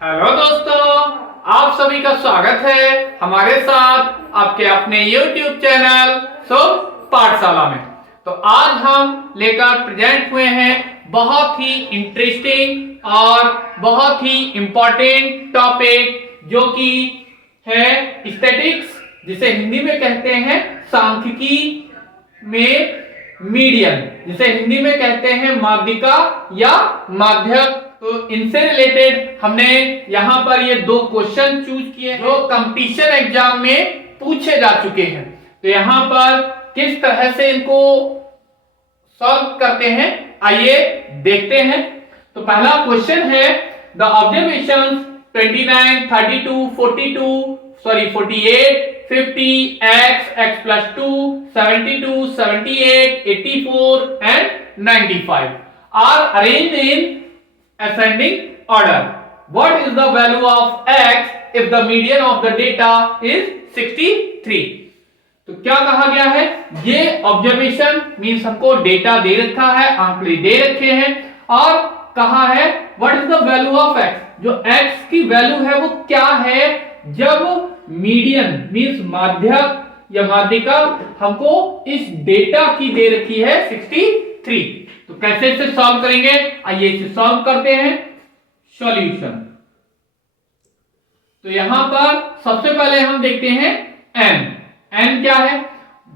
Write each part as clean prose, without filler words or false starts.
Hello दोस्तों, आप सभी का स्वागत है हमारे साथ आपके अपने YouTube चैनल पाठशाला में। तो आज हम लेकर प्रेजेंट हुए हैं बहुत ही इंटरेस्टिंग और बहुत ही इंपॉर्टेंट टॉपिक जो कि है स्टैटिक्स, जिसे हिंदी में कहते हैं सांख्यिकी में मीडियन, जिसे हिंदी में कहते हैं माध्यिका या माध्यक। तो इनसे रिलेटेड हमने यहाँ पर ये दो क्वेश्चन चूज किए जो कंपटीशन एग्जाम में पूछे जा चुके हैं। तो यहाँ पर किस तरह से इनको सॉल्व करते हैं आइए देखते हैं। तो पहला क्वेश्चन है the observations 29, 32, 48, 50, x, x plus 2, 72, 78, 84 and 95 are arranged in ascending order. What is the value of x if the median of the data is 63? तो क्या कहा गया है, ये ऑब्जर्वेशन मीन्स हमको डेटा दे रखा है, आंकड़े दे रखे हैं और कहा है what is the value of x, जो x की वैल्यू है वो क्या है जब मीडियन मीन्स माध्यक या माध्यिका हमको इस डेटा की दे रखी है 63। तो कैसे इसे सॉल्व करेंगे, आइए इसे सॉल्व करते हैं। सॉल्यूशन, तो यहां पर सबसे पहले हम देखते हैं n क्या है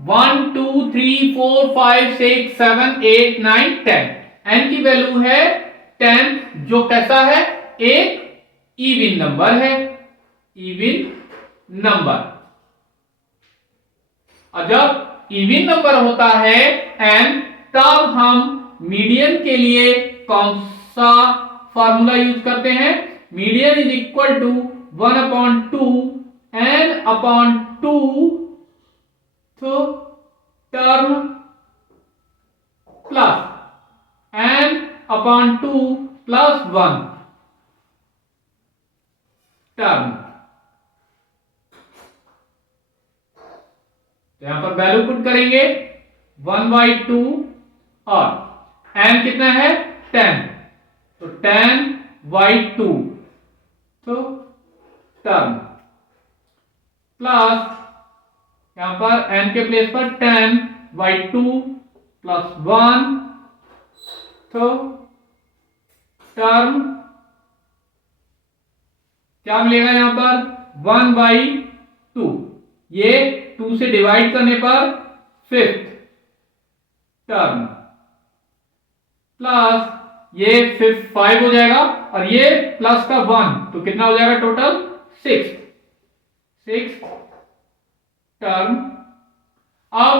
1 2 3 4 5 6 7 8 9 10। n की वैल्यू है 10 जो कैसा है, एक इवन नंबर है, इवन नंबर। और जब इवन नंबर होता है n, तब हम मीडियन के लिए कौन सा फॉर्मूला यूज करते हैं, median is equal to 1/2 n/2 तो term plus n/2 plus 1 term. तो यहां पर वैल्यू पुट करेंगे 1/2 और n कितना है 10, तो 10/2 तो टर्म प्लस यहां पर n के प्लेस पर 10/2 प्लस 1 तो टर्म क्या मिलेगा, यहां पर 1/2, ये 2 से डिवाइड करने पर फिफ्थ टर्म प्लस ये 5 हो जाएगा और ये प्लस का 1 तो कितना हो जाएगा टोटल 6 टर्म। अब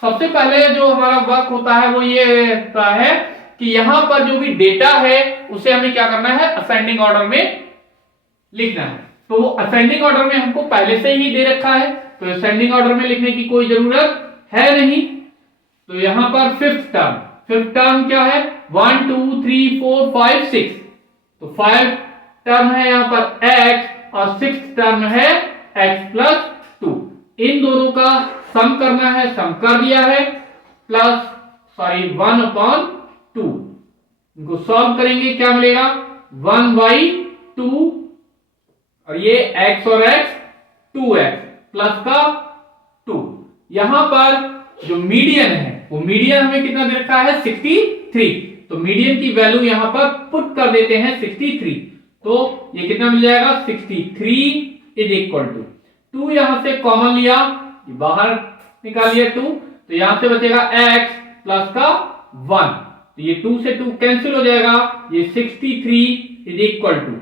सबसे पहले जो हमारा वर्क होता है वो ये होता है कि यहां पर जो भी डेटा है उसे हमें क्या करना है, असेंडिंग ऑर्डर में लिखना है। तो असेंडिंग ऑर्डर में हमको पहले से ही दे रखा है, तो असेंडिंग ऑर्डर में लिखने की कोई जरूरत है नहीं। तो यहां पर फिफ्थ टर्म क्या है 1 2 3 4 5 6, तो 5 टर्म है यहां पर x और 6 टर्म है x प्लस 2। इन दोनों का सम करना है, सम कर दिया है, प्लस 1/2 इनको सॉल्व करेंगे क्या मिलेगा 1/2 और ये x और x 2x प्लस का 2। यहां पर जो मीडियन है वो मीडियन हमें कितना दे रखा है 63, तो मीडियन की वैल्यू यहां पर पुट कर देते हैं 63। तो ये कितना मिल जाएगा 63 इज इक्वल टू 2, यहां से कॉमन लिया ये बाहर निकालिए 2, तो यहां से बचेगा x प्लस का 1, तो ये 2 से 2 कैंसिल हो जाएगा, ये 63 is equal to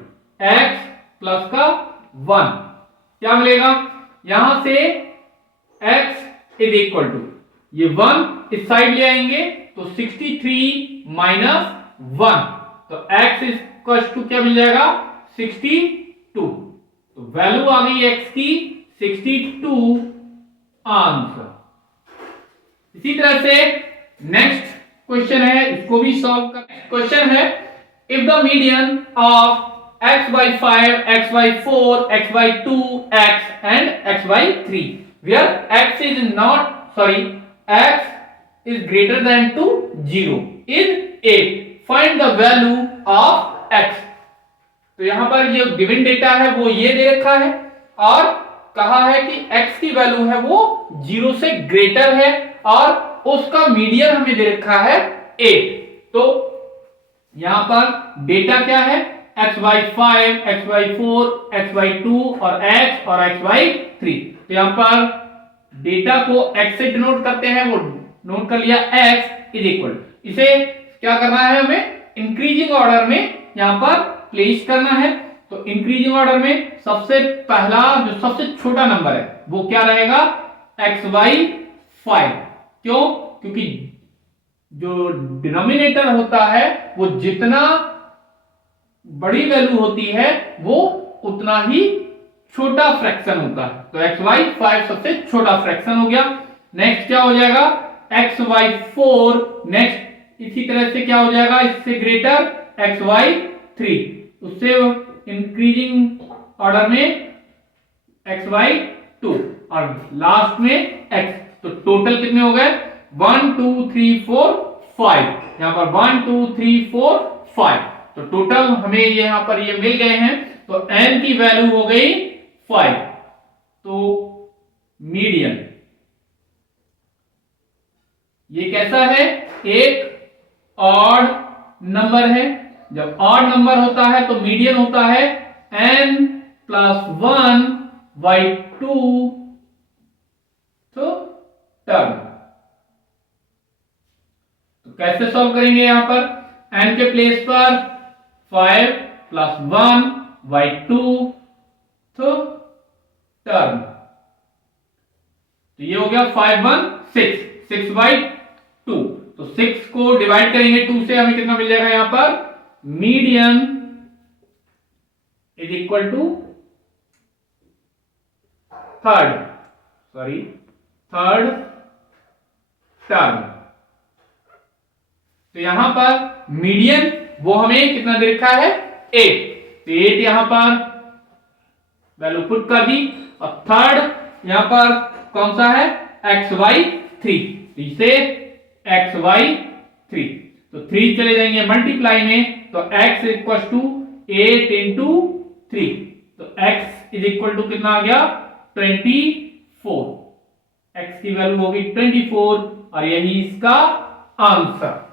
x plus का 1 क्या मिलेगा, यहां से x इज इक्वल टू ये 1 इस साइड ले आएंगे तो 63 माइनस 1, तो x इक्वल टू क्या मिल जाएगा 62, तो वैल्यू आ गई x की 62 आंसर। इसी तरह से नेक्स्ट क्वेश्चन है, इसको भी सॉल्व कर। क्वेश्चन है if the median of x/5, x/4, x/2, x and x/3 where x is greater than to 0 is 8, find the value of x। तो यहां पर ये गिवन डेटा है वो ये दे रखा है और कहा है कि x की वैल्यू है वो 0 से ग्रेटर है और उसका मीडियन हमें दे रखा है 8। तो यहां पर डेटा क्या है, xy5, xy4, xy2 और x और xy3। तो यहां पर डेटा को x से डिनोट करते हैं, वो नोट कर लिया x इज इक्वल, इसे क्या करना है हमें इंक्रीजिंग ऑर्डर में यहां पर प्लेस करना है। तो इंक्रीजिंग ऑर्डर में सबसे पहला जो सबसे छोटा नंबर है वो क्या रहेगा, xy5। क्यों, क्योंकि जो डिनोमिनेटर होता है वो जितना बड़ी वैल्यू होती है वो उतना ही छोटा फ्रैक्शन होता है। तो xy5 सबसे छोटा फ्रैक्शन हो गया। नेक्स्ट क्या हो जाएगा, xy4। नेक्स्ट इसी तरह से क्या हो जाएगा, इससे ग्रेटर xy3, उससे इंक्रीजिंग ऑर्डर में xy2 और लास्ट में x। तो टोटल कितने हो गए, 1 2 3 4 5। यहां पर 1 2 3 4 5, तो टोटल हमें यहां पर ये मिल गए हैं। तो n की वैल्यू हो गई 5। तो मीडियन ये कैसा है, एक ऑड नंबर है। जब ऑड नंबर होता है तो मीडियन होता है n+1/2 तो टर्म। तो कैसे सॉल्व करेंगे, यहां पर n के प्लेस पर 5+1/2 तो टर्म। तो ये हो गया 5 1 6, 6/2। तो 6 को डिवाइड करेंगे 2 से, हमें कितना मिल जाएगा यहां पर, median is equal to third term. तो यहां पर मीडियन वो हमें कितना दे रखा है, 8। तो 8 यहां पर वैल्यू पुट कर दी और थर्ड यहां पर कौन सा है, xy3। इसे xy3, तो 3 चले जाएंगे मल्टीप्लाई में, तो x इक्वल टू 8 इंटू 3। तो x इज इक्वल टू कितना आ गया, 24। x की वैल्यू होगी 24 और यही इसका आंसर।